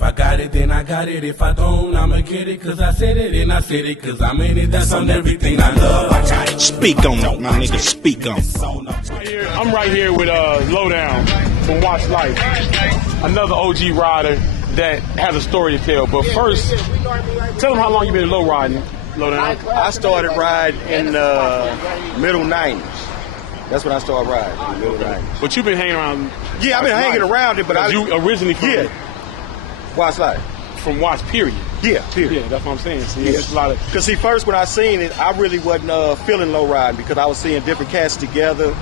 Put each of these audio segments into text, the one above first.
If I got it, then I got it. If I don't, I'ma get it. Cause I said it and I said it. Cause I'm in it. That's on everything I love. Speak on it, my nigga. Speak on it. I'm right here with LowDown from Watch Life. Another OG rider that has a story to tell. But first, tell them how long you been low riding. LowDown. I started riding in middle 90s. That's when I started riding, in the middle 90s. But you've been hanging around. Yeah, I've been hanging around it, but you originally from Watch Life. From Watch, period. Yeah, period. Yeah, that's what I'm saying. See, yeah. It's a lot of. Because see, first when I seen it, I really wasn't feeling low riding because I was seeing different cats together,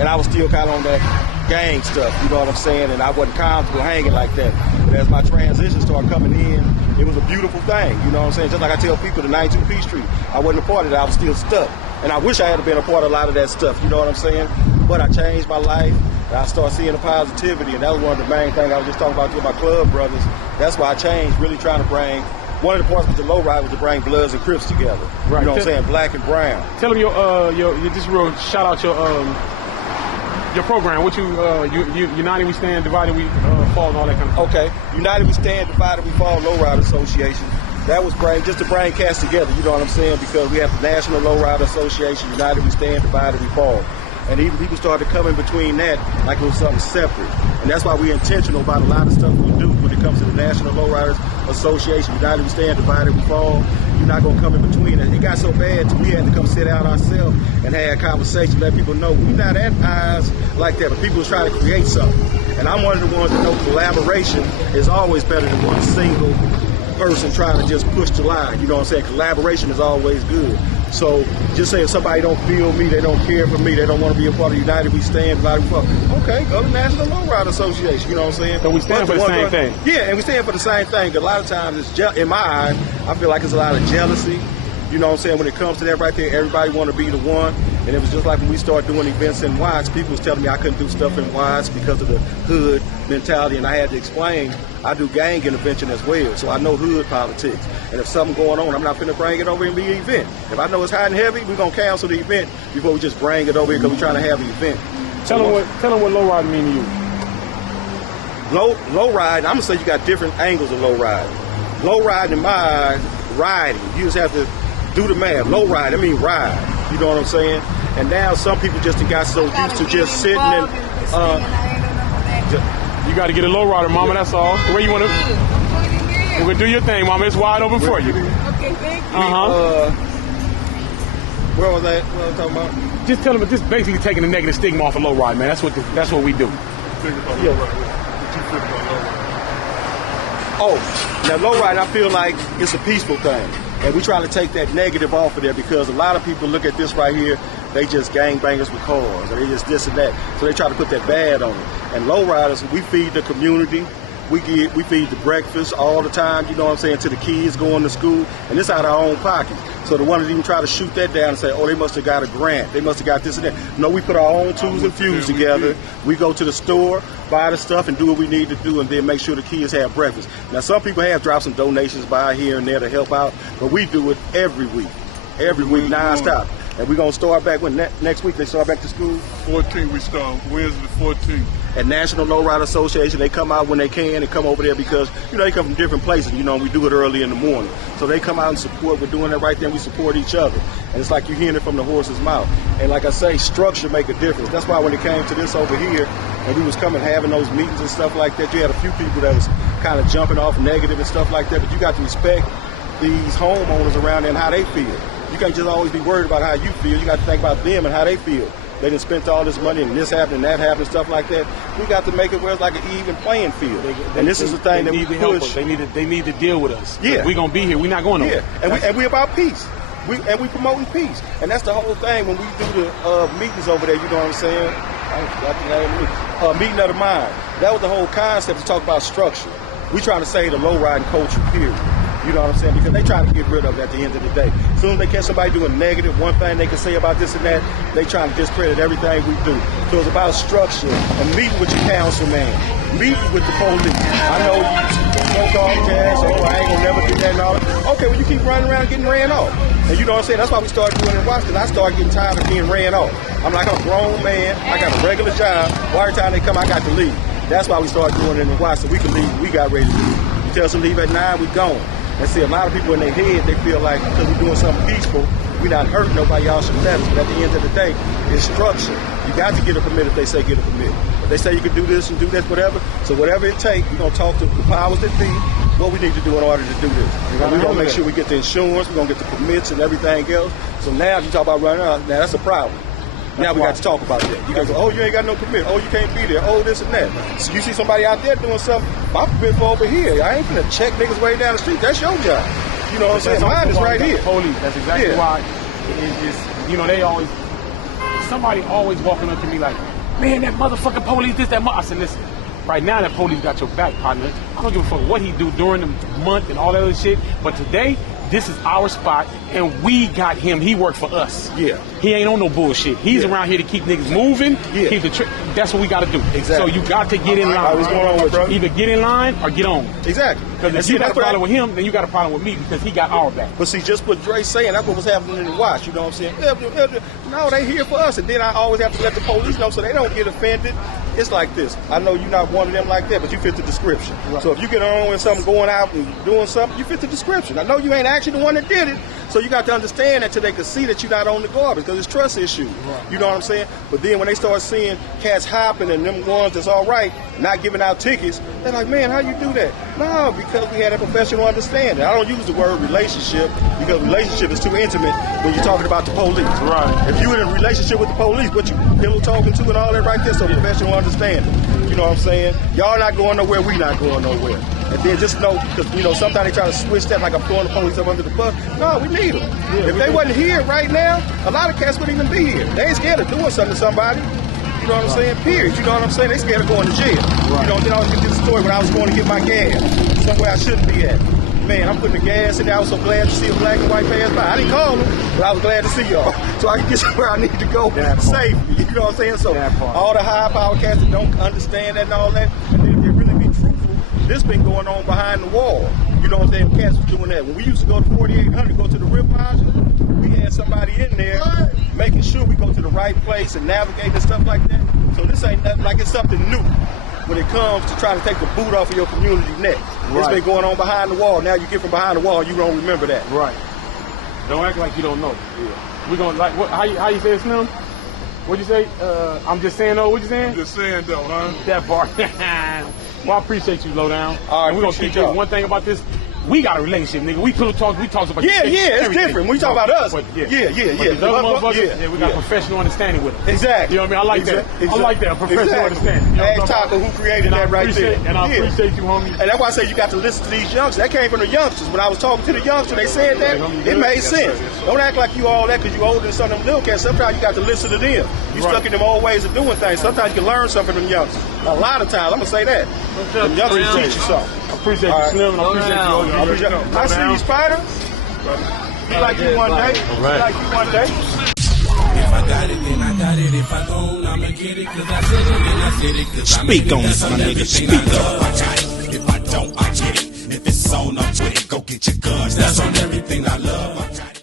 and I was still kind of on that gang stuff. You know what I'm saying? And I wasn't comfortable hanging like that. But as my transition started coming in, it was a beautiful thing. You know what I'm saying? Just like I tell people, the 92 Peachtree, I wasn't a part of that. I was still stuck, and I wish I had been a part of a lot of that stuff. You know what I'm saying? But I changed my life. And I started seeing the positivity, and that was one of the main things I was just talking about to my club brothers. That's why I changed, really trying to bring, one of the parts with the low ride was to bring Bloods and Crips together. Right. You know what I'm saying? Black and brown. Tell them your just real shout out your program. What United We Stand, Divided We Fall, and all that kind of stuff. Okay. United We Stand, Divided We Fall, Low Rider Association. That was just to bring cats together, you know what I'm saying? Because we have the National Low Rider Association, United We Stand, Divided We Fall. And even people started coming between that like it was something separate. And that's why we're intentional about a lot of stuff we do when it comes to the National Lowriders Association. United We Stand, Divided We Fall. You're not going to come in between it. It got so bad we had to come sit down ourselves and have a conversation, let people know we're not at odds like that, but people was trying to create something. And I'm one of the ones that know collaboration is always better than one single person trying to just push the line. You know what I'm saying? Collaboration is always good. So just saying somebody don't feel me, they don't care for me, they don't want to be a part of United We Stand, Divided We Fall. Okay, go to National Lowrider Association. You know what I'm saying? So we stand for the same thing. Yeah, and we stand for the same thing. Because a lot of times, in my eyes, I feel like it's a lot of jealousy. You know what I'm saying? When it comes to that right there, everybody want to be the one. And it was just like when we started doing events in Watts, people was telling me I couldn't do stuff in Watts because of the hood mentality. And I had to explain, I do gang intervention as well. So I know hood politics. And if something going on, I'm not finna bring it over and be an event. If I know it's hot and heavy, we're going to cancel the event before we just bring it over here because we're trying to have an event. Tell them what low riding mean to you. Low ride, I'm going to say you got different angles of low ride. Low ride in my eyes, riding. You just have to do the math. Low ride, I mean ride. You know what I'm saying? And now some people just got so used to just sitting and you got to get a low rider, mama. That's all. Where you want to? We're gonna do your thing, mama. It's wide open for you. Okay, thank you. Where was that? What was I talking about? Just tell them, just basically taking the negative stigma off of low ride, man. That's what we do. Oh, now low ride, I feel like it's a peaceful thing. And we try to take that negative off of there because a lot of people look at this right here, they just gangbangers with cars, or they just this and that. So they try to put that bad on it. And lowriders, we feed the community, we feed the breakfast all the time, you know what I'm saying, to the kids going to school, and it's out of our own pockets. So the one that even try to shoot that down and say, oh, they must have got a grant, they must have got this and that. No, we put our own tools and fuels together. We go to the store, buy the stuff, and do what we need to do, and then make sure the kids have breakfast. Now, some people have dropped some donations by here and there to help out, but we do it every week, nonstop. And we're going to start back when next week they start back to school? 14th we start, Wednesday the 14th. At National Lowrider Association, they come out when they can and come over there because, you know, they come from different places. You know, we do it early in the morning. So they come out and support. We're doing that right there and we support each other. And it's like you're hearing it from the horse's mouth. And like I say, structure make a difference. That's why when it came to this over here, and we was coming having those meetings and stuff like that, you had a few people that was kind of jumping off negative and stuff like that, but you got to respect these homeowners around there and how they feel. You can't just always be worried about how you feel. You got to think about them and how they feel. They done spent all this money and this happened and that happened, stuff like that. We got to make it where it's like an even playing field. And this is the thing that we push. They need to deal with us. Yeah. We're going to be here. We're not going nowhere. Yeah, and we about peace. We promoting peace. And that's the whole thing when we do the meetings over there, you know what I'm saying? I forgot the name. Meeting of the mind. That was the whole concept to talk about structure. We trying to say the low riding culture, period. You know what I'm saying? Because they try to get rid of it at the end of the day. As soon as they catch somebody doing negative, one thing they can say about this and that, they trying to discredit everything we do. So it's about structure and meeting with your councilman, meeting with the police. I know you don't talk jazz, so I ain't gonna never do that and all that. Okay, well you keep running around getting ran off. And you know what I'm saying? That's why we started doing it in Washington. I started getting tired of being ran off. I'm like, I'm a grown man, I got a regular job, every time they come I got to leave. That's why we started doing it in Washington. We could leave, we got ready to leave. You tell us to leave at 9, we gone. And see, a lot of people in their head, they feel like because we're doing something peaceful, we not hurting nobody, y'all should let us. But at the end of the day, it's structure. You got to get a permit if they say get a permit. If they say you can do this and do this, whatever. So whatever it takes, we're going to talk to the powers that be, what we need to do in order to do this. We're going to make sure we get the insurance, we're going to get the permits and everything else. So now if you talk about running out, now that's a problem. Now we got to talk about that. You guys go, oh, you ain't got no permit. Oh, you can't be there. Oh, this and that. So you see somebody out there doing something, my permit for over here. I ain't gonna check niggas way down the street. That's your job. You know what I'm saying? Mine is right here. Police. That's exactly why it's just, you know, they always, somebody always walking up to me like, man, that motherfucking police, this, that, I said, listen, right now that police got your back, partner. I don't give a fuck what he do during the month and all that other shit, but today, this is our spot, and we got him. He worked for us. Yeah. He ain't on no bullshit. He's around here to keep niggas moving. Yeah. Keep the that's what we got to do. Exactly. So you got to get in line. What's going on with you? Either get in line or get on. Exactly. Because if you got a problem with him, then you got a problem with me because he got our back. But see, just what Dre's saying, that's what was happening in the watch. You know what I'm saying? No, they here for us, and then I always have to let the police know so they don't get offended. It's like this. I know you're not one of them like that, but you fit the description. Right. So if you get on with something going out and doing something, you fit the description. I know you ain't actually the one that did it, so you got to understand that so they can see that you're not on the garbage because it's trust issue. Right. You know what I'm saying? But then when they start seeing cats hopping and them ones that's all right, not giving out tickets, they're like, man, how you do that? No, because we had a professional understanding. I don't use the word relationship because relationship is too intimate when you're talking about the police. Right. If you're in a relationship with the police, what you pillow talking to and all that right there, so professional understanding. You know what I'm saying? Y'all not going nowhere, we not going nowhere. And then just know, because, you know, sometimes they try to switch that like I'm throwing the police up under the bus. No, we need them. Yeah, if they wasn't here right now, a lot of cats wouldn't even be here. They ain't scared of doing something to somebody. You know what I'm saying? Period. You know what I'm saying? They scared of going to jail. Right. You know, then I was getting this story when I was going to get my gas somewhere I shouldn't be at. Man, I'm putting the gas in there. I was so glad to see a black and white pass by. I didn't call them, but I was glad to see y'all. So I can get where I need to go safely. You know what I'm saying? So all the high power cats that don't understand that and all that, and then if they really be truthful, this been going on behind the wall. You know what I'm saying? Cats was doing that. When we used to go to 4800, go to the rip modular, we had somebody in there making sure we go to the right place and navigate and stuff like that. So this ain't nothing like it's something new when it comes to trying to take the boot off of your community neck. Right. It's been going on behind the wall. Now you get from behind the wall, you don't remember that. Right. Don't act like you don't know. Yeah. We're gonna like what? How you say it, Slim? What'd you say? I'm just saying though. What you saying? I'm just saying though, huh? That part. Well, I appreciate you, LowDown. All right, we're gonna keep you one thing about this. We got a relationship, nigga. We talk about it's different. We talk about us. But, yeah. The other motherfuckers, we got professional understanding with it. Exactly. You know what I mean? I like that. I like that, professional understanding. You know Ask Taco who created that right there. And I appreciate you, homie. And that's why I say you got to listen to these youngsters. That came from the youngsters. When I was talking to the youngsters, they said that. It made sense. Don't act like you all that because you older than some of them little cats. Sometimes you got to listen to them. You stuck in them old ways of doing things. Sometimes you can learn something from them youngsters. A lot of times, I'm going to say that. The youngsters teach you something. I appreciate you, Slim, and I appreciate you. I see you, Spider. Be like you one day. Be like you one day. If I got it, then I got it. If I don't, I'ma get it. Cause I said it, then I said it. Cause Speak on it, my nigga. Speak up. I got it. If I don't, I get it. If it's on, I'm with it. Go get your guns. That's on everything I love. I got it.